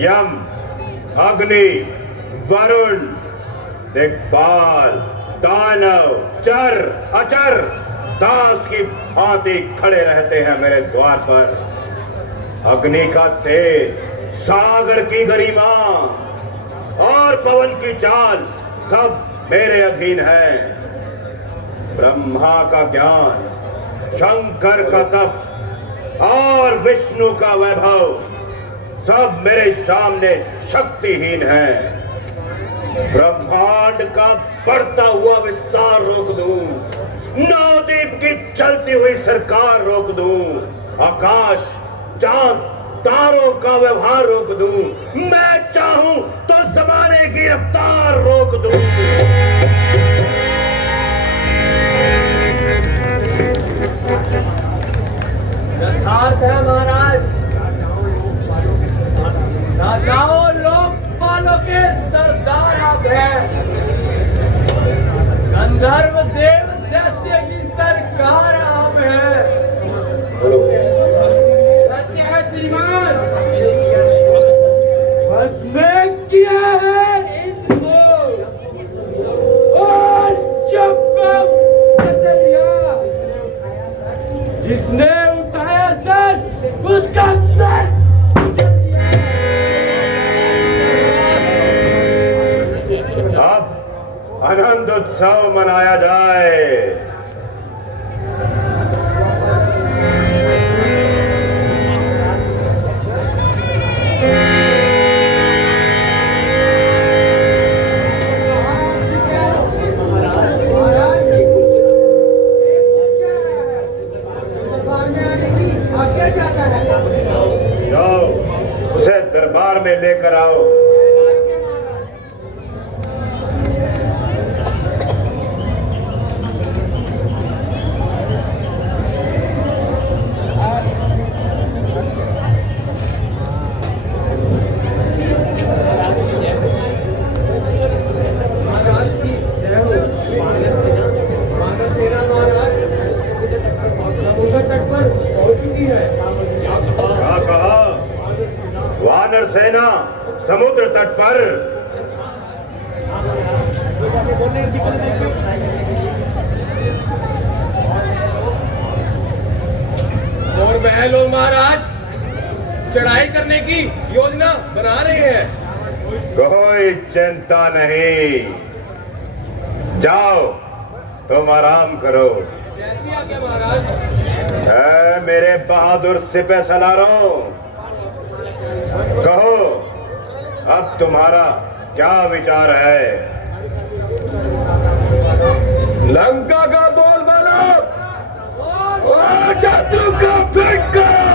यम, अग्नि, वरुण, दिक्पाल, दानव, चर अचर दास की भांति खड़े रहते हैं मेरे द्वार पर। अग्नि का तेज, सागर की गरिमा और पवन की चाल सब मेरे अधीन है। ब्रह्मा का ज्ञान, शंकर का तप और विष्णु का वैभव सब मेरे सामने शक्तिहीन है। ब्रह्मांड का बढ़ता हुआ विस्तार रोक दूं, नवद्वीप की चलती हुई सरकार रोक दूं, आकाश, चांद, तारों का व्यवहार रोक दूं, मैं चाहूं तो जमाने की रफ्तार रोक दूं। यथार्थ है महाराज। राजाओं लोकपालों के सरदार आप हैं। गंधर्व देव दैत्य की सरकार आप हैं। सत्य है श्रीमान। भस्म किया है इनको और चुपको फसल लिया। जिसने उठाया सर उसका सर आनंद उत्सव मनाया जाए। जाओ, उसे दरबार में लेकर आओ। वानर सेना समुद्र तट पर। और वह लोग महाराज चढ़ाई करने की योजना बना रहे हैं। कोई चिंता नहीं, जाओ तुम आराम करो। कैसी आज्ञा महाराज? है मेरे बहादुर सिपह सलारों, कहो अब तुम्हारा क्या विचार है? लंका का बोल बाला और शत्रु का भेंट करो।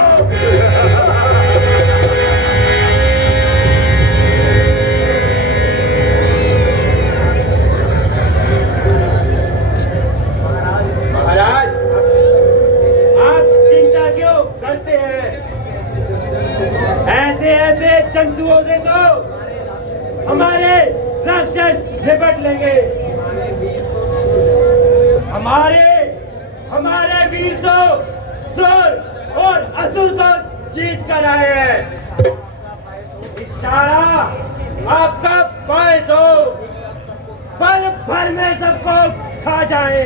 महाराज आप चिंता क्यों करते हैं? ऐसे ऐसे चंदुओं से तो हमारे राक्षस निपट लेंगे। हमारे वीर तो सुर और असुर को जीत कर आए हैं। इशारा आपका पाए तो पल भर में सबको खा जाए।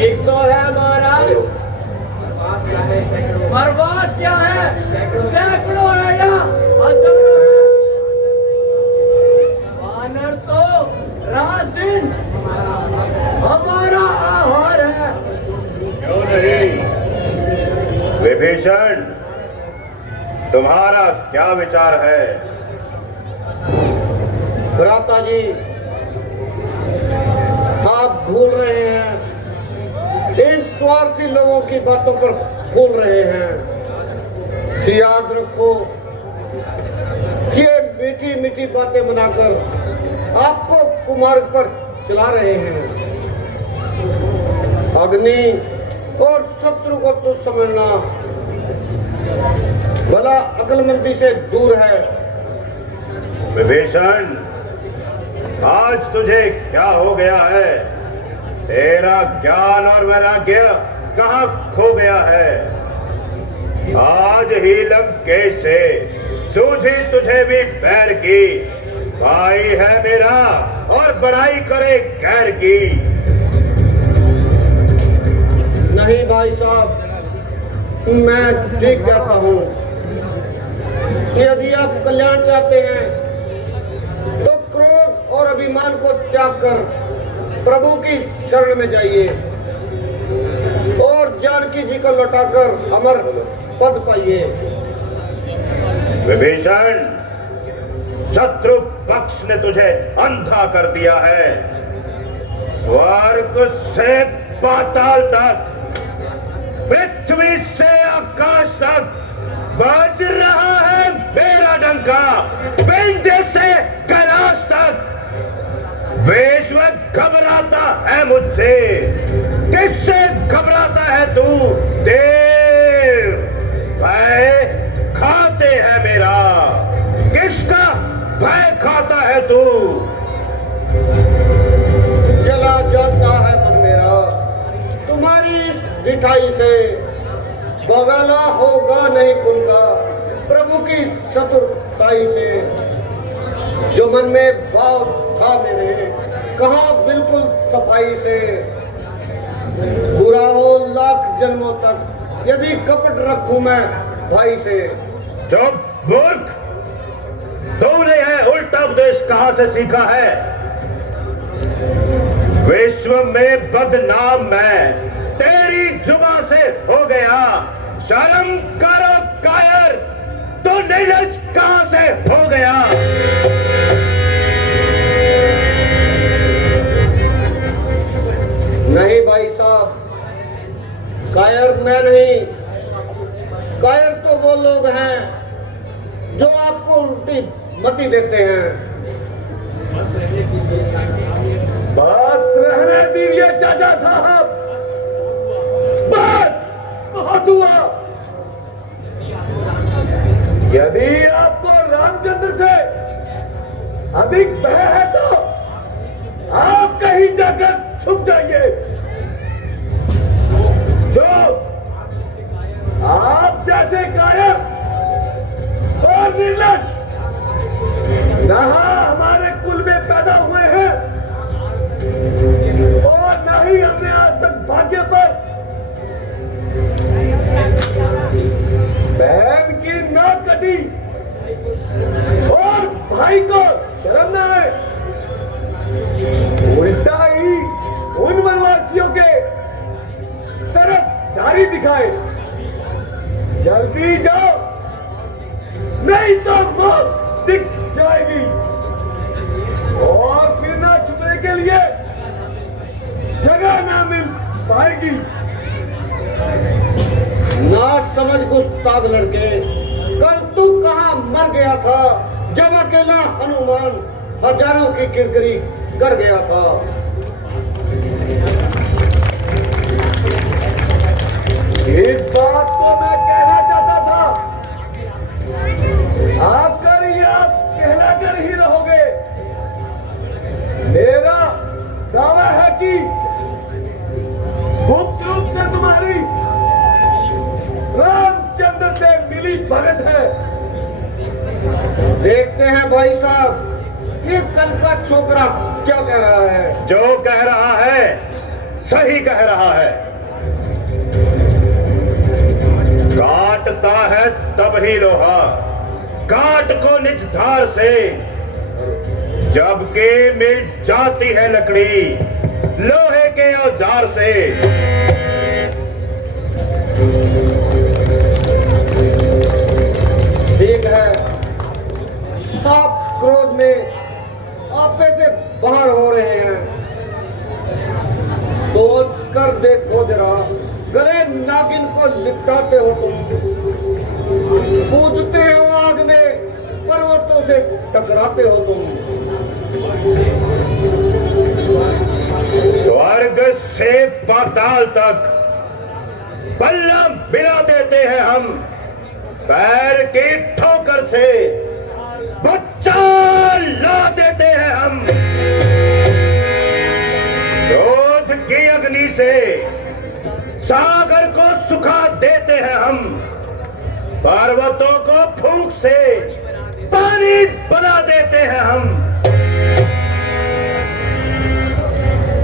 एक तो है महाराज, बर्बाद क्या है? सैकड़ों है या हजारों है? वानर तो रात दिन हमारा आहार है। क्यों नहीं? विभीषण, तुम्हारा क्या विचार है? भ्राता जी, आप भूल रहे हैं, इन स्वार्थी लोगों की बातों पर भूल रहे हैं। याद रखो, ये मीठी मीठी बातें बनाकर आपको कुमार्ग पर चला रहे हैं। अग्नि और शत्रु को तो समझना भला अक्लमंदी से दूर है। विभीषण, आज तुझे क्या हो गया है? तेरा ज्ञान और वैराग्य कहाँ खो गया है? आज ही लंके से सूझी तुझे भी पैर की, भाई है मेरा और बड़ाई करे गैर की। नहीं भाई साहब, मैं ठीक कहता हूँ कि यदि आप कल्याण चाहते हैं तो क्रोध और अभिमान को त्याग कर प्रभु की शरण में जाइए और जानकी जी को लौटाकर अमर पद पाइए। विभीषण, शत्रु पक्ष ने तुझे अंधा कर दिया है। स्वर्ग से पाताल तक, पृथ्वी से आकाश तक बज रहा है मेरा डंका, विंध्य से कैलाश तक। विश्व घबराता है मुझसे, किससे घबराता है तू? देव भय खाते है मेरा, किसका भय खाता है तू? जला जाता है मन मेरा तुम्हारी मिठाई से, बगला होगा नहीं कुंदा प्रभु की चतुराई से। जो मन में भाव था मेरे कहा बिल्कुल सफाई से, बुरा हो लाख जन्मों तक यदि कपट रखूं मैं भाई से। चुप मूर्ख, तूने यह उल्टा उपदेश कहां से सीखा है? विश्व में बदनाम मैं तेरी जुबान से हो गया। शर्म करो कायर, तो निर्लज कहां से हो गया? नहीं भाई साहब, कायर मैं नहीं, कायर तो वो लोग हैं जो आपको उल्टी मति देते हैं। बस रहने दीजिए चाचा साहब, बस बहुत हुआ। यदि आपको रामचंद्र से अधिक भय है तो आप कहीं जाकर छुप जाइए। जो आप जैसे कायर और निर्लज न हमारे कुल में पैदा हुए हैं और न ही हमने आज तक भाग्य पर बहन की नाक कटी और भाई को शर्म न आए। उल्टा ही उन वनवासियों के तरफ दाढ़ी दिखाए। जल्दी जाओ, नहीं तो मौत दिख जाएगी और फिर ना छुपने के लिए जगह ना मिल पाएगी। ना समझ गुस्ताख लड़के, कल तू कहाँ मर गया था जब अकेला हनुमान हजारों की किरकिरी कर गया था। इस बात को मैं कहना चाहता था, आप कर ही आप कहला कर ही रहोगे। मेरा दावा है कि गुप्त रूप से तुम्हारी रामचंद्र से मिली भगत है। देखते हैं भाई साहब, ये कल का छोकरा क्या कह रहा है। जो कह रहा है सही कह रहा है। काटता है तब ही लोहा, काट को निज धार से, जबकि मिल जाती है लकड़ी लोहे के औजार से। ठीक है, आप क्रोध में आपे से बाहर हो रहे हैं। सोच कर देखो जरा, गले नागिन को लिपटाते हो तुम, कूदते हो आग में, पर्वतों से टकराते हो तुम। स्वर्ग से पाताल तक पल्ला मिला देते हैं हम, पैर की ठोकर से बच्चा ला देते हैं हम। क्रोध की अग्नि से सागर को सुखा देते हैं हम। पर्वतों को फूंक से पानी बना देते हैं हम।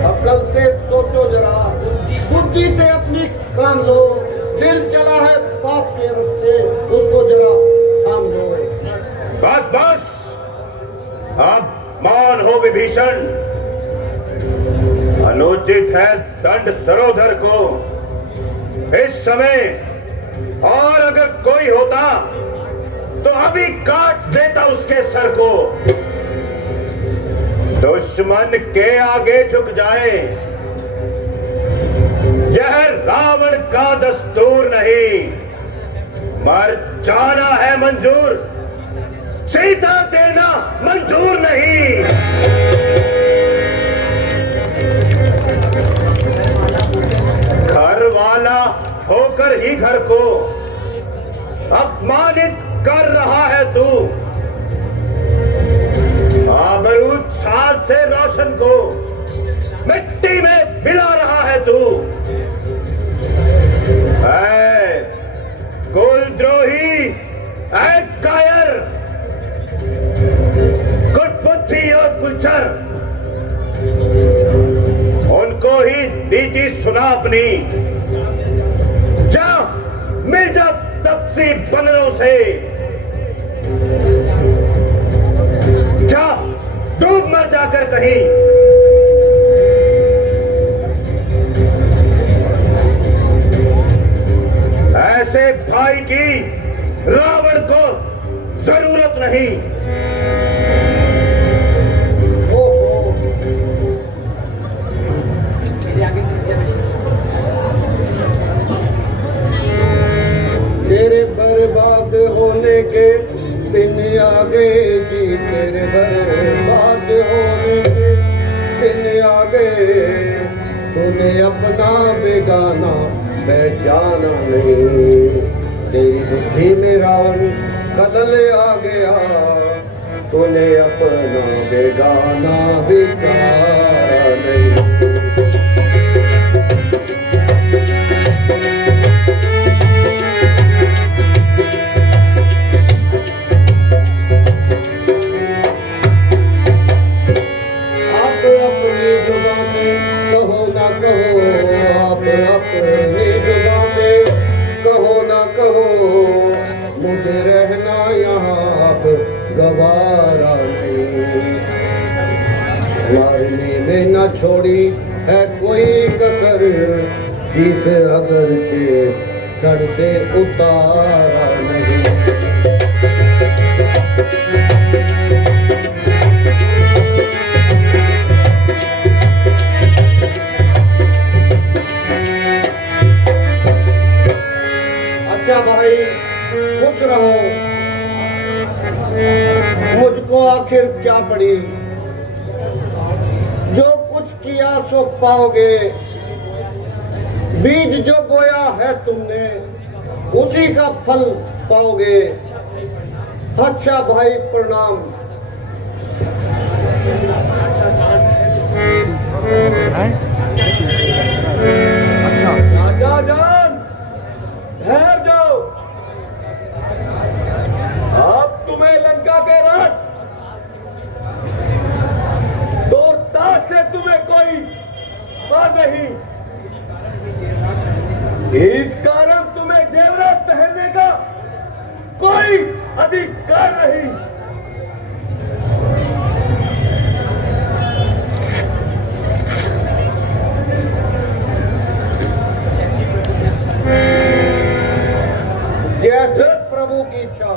अकल से सोचो जरा, बुद्धि से अपनी काम लो। दिल चला है पाप के रास्ते, उसको जरा थाम लो। बस बस, अब मौन हो विभीषण। अनुचित है दंड सरोधर को इस समय, और अगर कोई होता तो अभी काट देता उसके सर को। दुश्मन के आगे झुक जाए, यह रावण का दस्तूर नहीं। मर जाना है मंजूर, सीता देना मंजूर नहीं। घर वाला होकर ही घर को अपमानित कर रहा है तू। आबरू छाल से रोशन को मिट्टी में मिला रहा है तू। ऐ कुलद्रोही, ऐ कायर, कुटबुद्धि और कुलचर, उनको ही नीति सुना अपनी। जा मिल जा तपसी बंदरों से, जा डूब मर जाकर कहीं। ऐसे भाई की रावण को जरूरत नहीं। तेरे बर्बाद होने के दिन आ गए जी, तेरे बर्बाद होने के दिन आ गए। तूने अपना बेगाना पहचाना नहीं, तेरी बुद्धि में रावण कदल आ गया। तूने अपना बेगाना विचारा नहीं। मुझे रहना यहाँ गवारा नहीं। मारने में न छोड़ी है कोई कसर, शीश अगर से धड़ से उतारा नहीं। अच्छा भाई, खुश रहो। मुझको आखिर क्या पड़ी, जो कुछ किया सो पाओगे। बीज जो बोया है तुमने, उसी का फल पाओगे। अच्छा भाई, प्रणाम। अच्छा चाचा जान, ठहर जाओ। अब तुम्हें लंका के राज दौर ताज से तुम्हें कोई बात नहीं। इस कारण तुम्हें जेवरात पहनने का कोई अधिकार नहीं। जैसे प्रभु की इच्छा।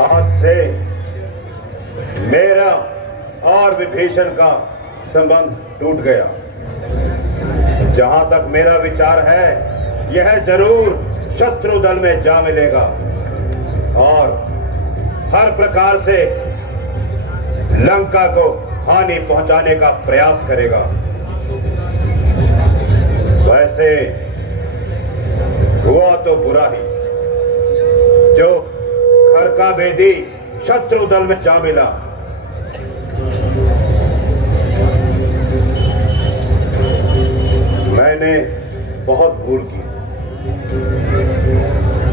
आज से मेरा और विभीषण का संबंध टूट गया। जहां तक मेरा विचार है, यह जरूर शत्रु दल में जा मिलेगा और हर प्रकार से लंका को हानि पहुंचाने का प्रयास करेगा। वैसे हुआ तो बुरा ही, जो घर का भेदी शत्रु दल में जा मिला। मैंने बहुत मजबूर किया,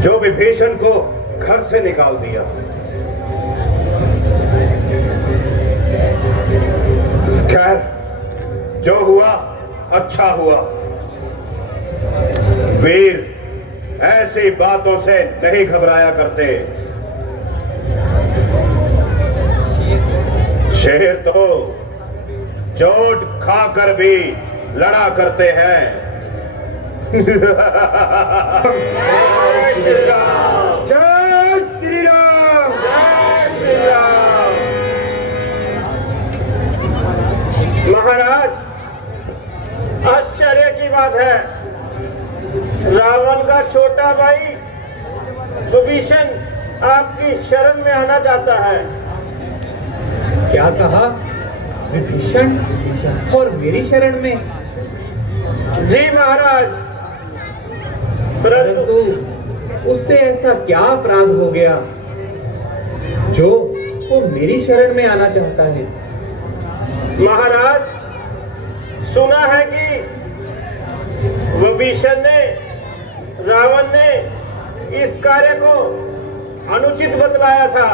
जो विभीषण को घर से निकाल दिया। खैर, जो हुआ अच्छा हुआ। वीर ऐसी बातों से नहीं घबराया करते। शेर तो चोट खाकर भी लड़ा करते हैं। जय श्री राम, जय श्री राम, जय श्री राम। महाराज, आश्चर्य की बात है, रावण का छोटा भाई विभीषण आपकी शरण में आना चाहता है। क्या कहा? विभीषण और मेरी शरण में? जी महाराज, परंतु परंतु उससे ऐसा क्या अपराध हो गया जो वो मेरी शरण में आना चाहता है? महाराज, सुना है कि विभीषण ने, रावण ने इस कार्य को अनुचित बतलाया था,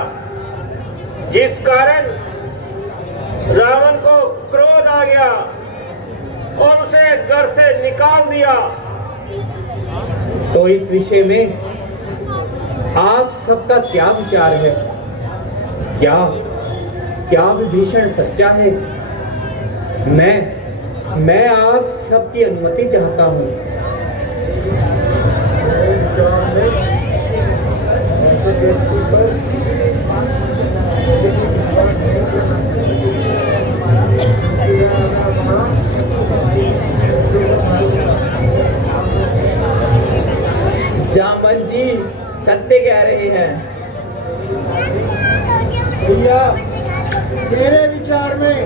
जिस कारण रावण को क्रोध आ गया और उसे घर से निकाल दिया। तो इस विषय में आप सबका क्या विचार है? क्या क्या विभीषण सच्चा है? मैं आप सबकी अनुमति चाहता हूँ। जामवंत जी सत्य कह रहे हैं। भैया, मेरे विचार में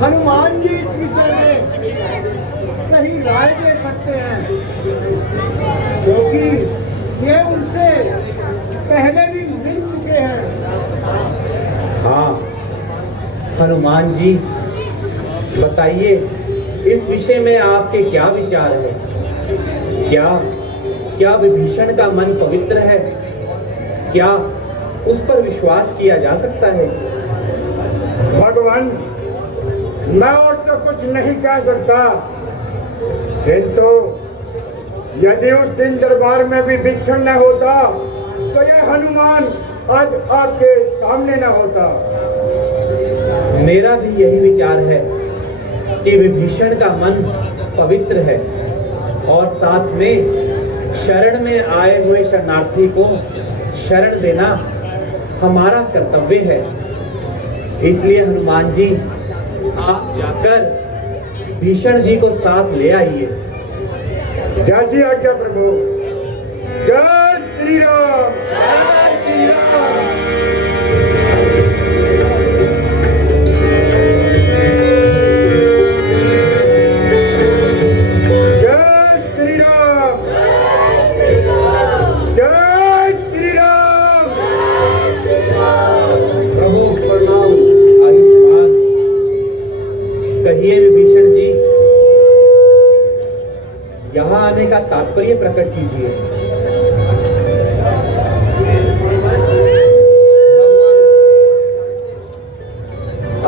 हनुमान जी इस विषय में सही राय दे सकते हैं, क्योंकि ये उनसे पहले भी मिल चुके हैं। हाँ, हनुमान जी बताइए, इस विषय में आपके क्या विचार है? क्या विभीषण का मन पवित्र है? क्या उस पर विश्वास किया जा सकता है? भगवान, मैं और तो कुछ नहीं कह सकता, किंतु यदि उस दिन दरबार में भी विभीषण न होता तो यह हनुमान आज आपके सामने न होता। मेरा भी यही विचार है कि विभीषण का मन पवित्र है और साथ में शरण में आए हुए शरणार्थी को शरण देना हमारा कर्तव्य है। इसलिए हनुमान जी, आप जाकर भीषण जी को साथ ले आइए। जैसी आज्ञा प्रभु। जय श्री राम, जय श्री राम। कहिए विभीषण जी, यहाँ आने का तात्पर्य प्रकट कीजिए।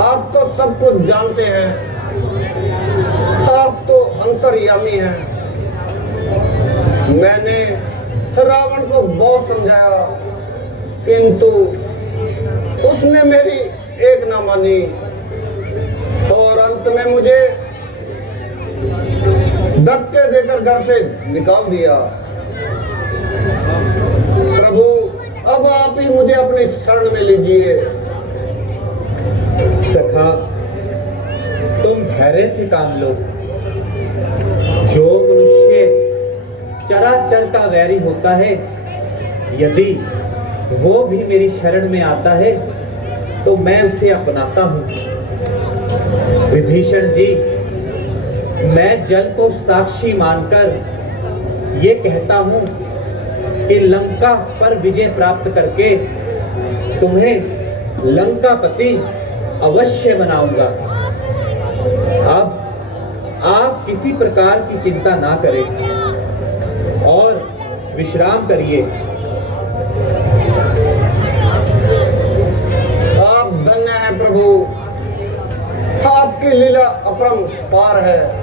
आप तो सब कुछ जानते हैं, आप तो अंतर्यामी हैं। मैंने रावण को बहुत समझाया, किंतु उसने मेरी एक ना मानी और अंत में मुझे धक्के देकर घर से निकाल दिया। प्रभु, अब आप ही मुझे अपनी शरण में लीजिए। सखा, तुम धैर्य से काम लो। जो मनुष्य चराचर का वैरी होता है, यदि वो भी मेरी शरण में आता है तो मैं उसे अपनाता हूँ। विभीषण जी, मैं जल को साक्षी मानकर ये कहता हूँ कि लंका पर विजय प्राप्त करके तुम्हें लंकापति अवश्य बनाऊंगा। आप किसी प्रकार की चिंता ना करें और विश्राम करिए। आप धन्य हैं प्रभु, आपकी लीला अपरंपार है।